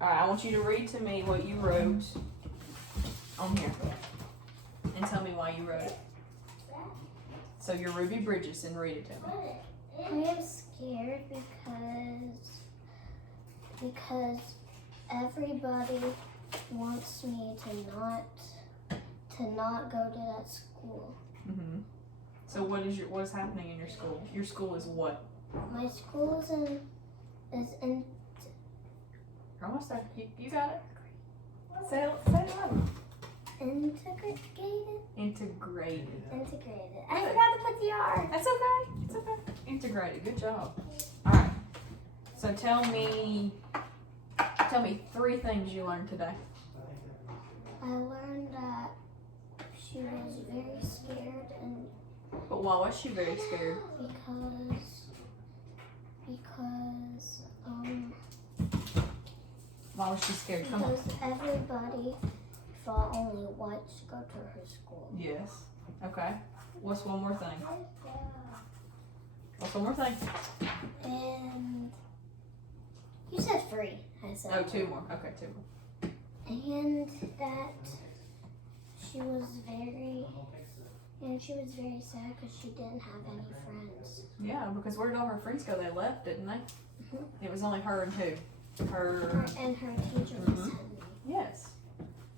Alright, I want you to read to me what you wrote on here. And tell me why you wrote it. So you're Ruby Bridges and read it to me. I am scared because everybody wants me to not go to that school. Mm-hmm. So what is happening in your school? Your school is what? My school is in Almost there. You got it. Say it loud. integrated. Integrated. I forgot to put the R. That's okay. It's okay. Integrated. Good job. All right. So tell me 3 things you learned today. I learned that she was very scared, and But why was she very scared? because Why was she scared? Come on. because everybody thought only whites go to her school. Yes. Okay. What's one more thing? What's one more thing? And you said 3. I said Oh, 2 more. Okay, 2 more. and that she was very sad because she didn't have any friends. Yeah, because where did all her friends go? They left, didn't they? Mhm. It was only her and who? Her and her teacher was Henry. Yes.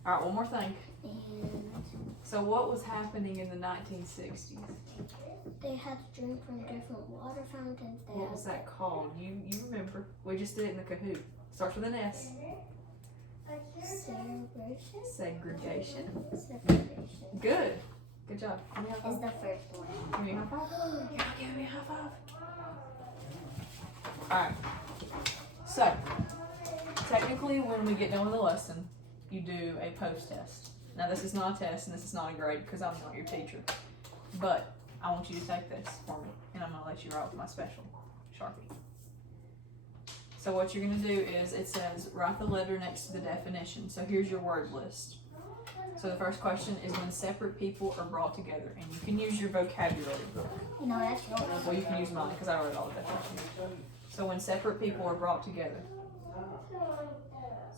All right, one more thing. And So what was happening in the 1960s? they had to drink from different water fountains. What was that called? You remember? We just did it in the Kahoot. Starts with an S. Segregation. Segregation. Good. Good job. Give me a high Is five. the first one. Give me a high five. Give me a high five. Alright. So, technically when we get done with the lesson, you do a post test. Now this is not a test and this is not a grade because I'm not your teacher. But I want you to take this for me and I'm going to let you write with my special Sharpie. So what you're going to do is it says write the letter next to the definition. So here's your word list. So the first question is when separate people are brought together. And you can use your vocabulary book. No, that's yours. Well, you can use mine because I wrote all the definitions. So when separate people are brought together.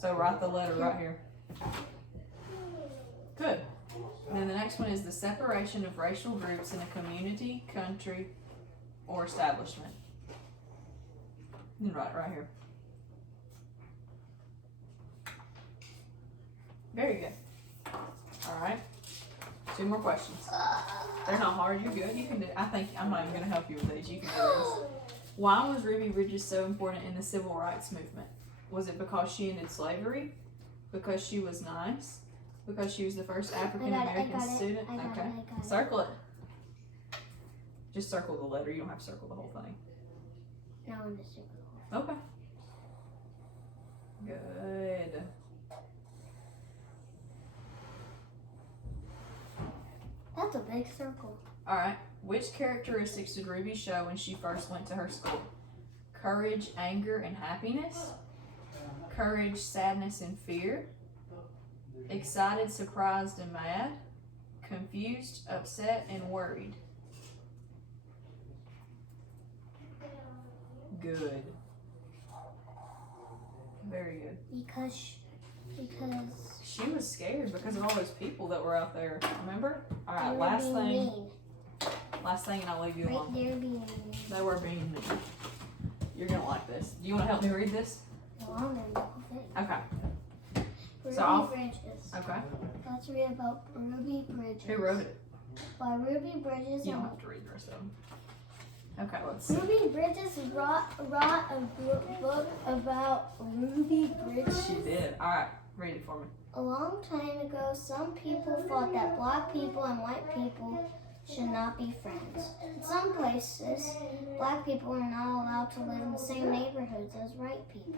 So write the letter right here. Good. And then the next one is the separation of racial groups in a community, country, or establishment. You can write it right here. Very good. Alright. 2 more questions. They're not hard, you're good. You can do I think I'm not even gonna help you with these. You can do this. Why was Ruby Bridges so important in the civil rights movement? Was it because she ended slavery? Because she was nice? Because she was the first African American student? I got it. Circle it. Just circle the letter. You don't have to circle the whole thing. No, in the circle. Okay. Good. That's a big circle. Alright. Which characteristics did Ruby show when she first went to her school? Courage, anger, and happiness? Courage, sadness, and fear? Excited, surprised, and mad? Confused, upset, and worried? Good. Very good. Because She was scared because of all those people that were out there. Remember? All right. they Last were being thing. mean. Last thing, and I'll leave you Right alone. there being mean. They were being mean. You're gonna like this. Do you want to help me read this? Well, I'm in the whole thing. Okay. Ruby So I'll- Bridges. Okay. Let's read about Ruby Bridges. Who wrote it? By Ruby Bridges. You don't and have to read the rest of them. Okay. Let's see. Ruby Bridges wrote a book about Ruby Bridges. She did. All right. Read it for me. A long time ago, some people thought that black people and white people should not be friends. In some places, black people are not allowed to live in the same neighborhoods as white people.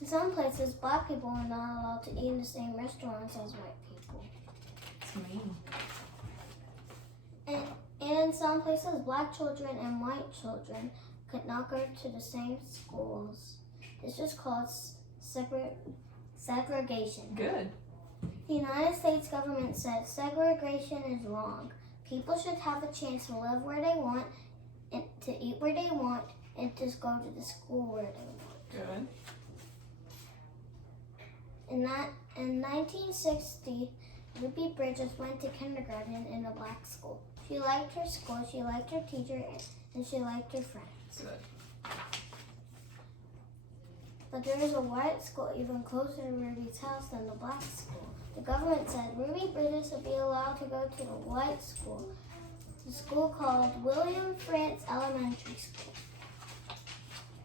In some places, black people are not allowed to eat in the same restaurants as white people. It's mean. And in some places, black children and white children could not go to the same schools. This is called segregation. Good. The United States government said segregation is wrong. People should have a chance to live where they want, and to eat where they want, and just go to the school where they want. Good. In 1960, Ruby Bridges went to kindergarten in a black school. She liked her school, she liked her teacher, and she liked her friends. Good. But there was a white school even closer to Ruby's house than the black school. The government said Ruby Bridges would be allowed to go to the white school, the school called William Frantz Elementary School.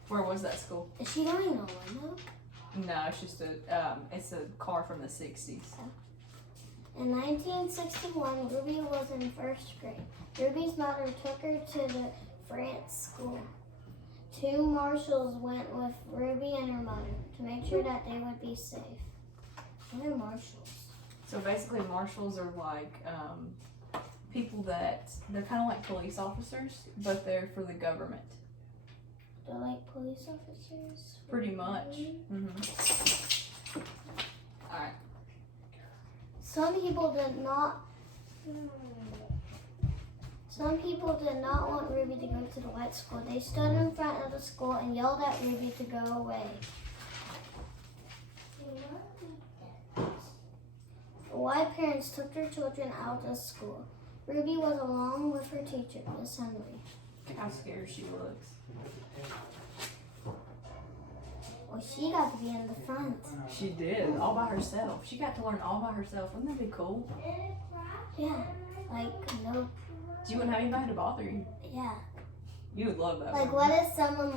Where was that school? Is she going nowhere now? No, it's just it's a car from the 60s. In 1961, Ruby was in first grade. Ruby's mother took her to the France school. Two marshals went with Ruby and her mother to make sure that they would be safe. What are marshals? So basically, marshals are like people that they're kind of like police officers, but they're for the government. They're like police officers? Pretty much. All right. Some people did not want Ruby to go to the white school. They stood in front of the school and yelled at Ruby to go away. The white parents took their children out of school. Ruby was along with her teacher, Miss Henry. How scared she looks. Well, she got to be in the front. She did, all by herself. She got to learn all by herself. Wouldn't that be cool? Yeah, like no. You wouldn't have anybody to bother you. Yeah. You would love that. Like, what if someone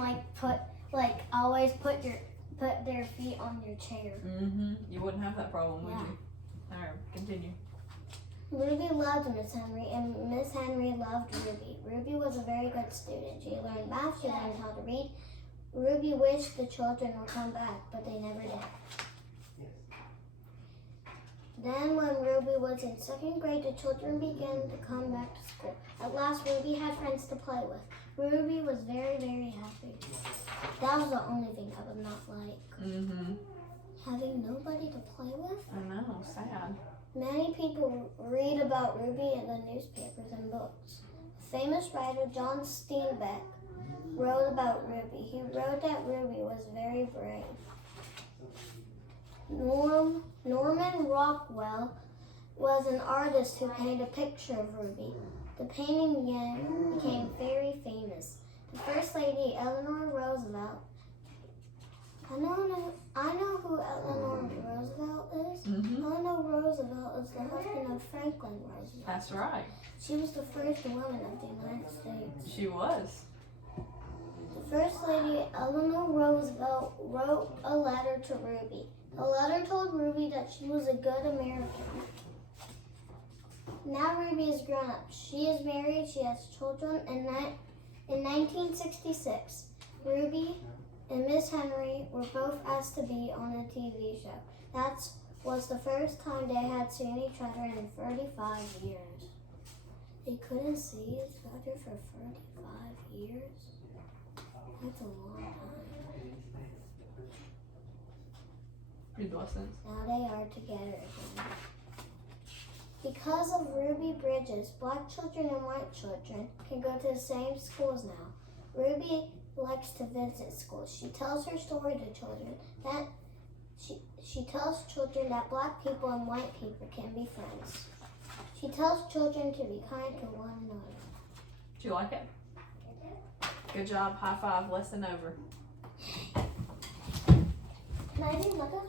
always put their feet on your chair? You wouldn't have that problem, would Yeah. you? All right, continue. Ruby loved Miss Henry, and Miss Henry loved Ruby. Ruby was a very good student. She learned math, she learned how to read. Ruby wished the children would come back, but they never did. Then when Ruby was in second grade, the children began to come back to school. At last, Ruby had friends to play with. Ruby was very, very happy. That was the only thing I would not like. Having nobody to play with? I know, sad. Many people read about Ruby in the newspapers and books. Famous writer John Steinbeck wrote about Ruby. He wrote that Ruby was very brave. Norman Rockwell was an artist who painted a picture of Ruby. The painting became very famous. The First Lady, Eleanor Roosevelt. I know who Eleanor Roosevelt is. Eleanor Roosevelt is the husband of Franklin Roosevelt. That's right. She was the first woman of the United States. She was. The First Lady, Eleanor Roosevelt, wrote a letter to Ruby. The letter told Ruby that she was a good American. Now Ruby is grown up. She is married, she has children, and in 1966, Ruby and Miss Henry were both asked to be on a TV show. That was the first time they had seen each other in 35 years. They couldn't see each other for 35 years? That's a long time. Good lessons. Now they are together again. Because of Ruby Bridges, black children and white children can go to the same schools now. Ruby likes to visit schools. She tells her story to children that she tells children that black people and white people can be friends. She tells children to be kind to one another. Do you like it? Good job. High five. Lesson over. Can I do look at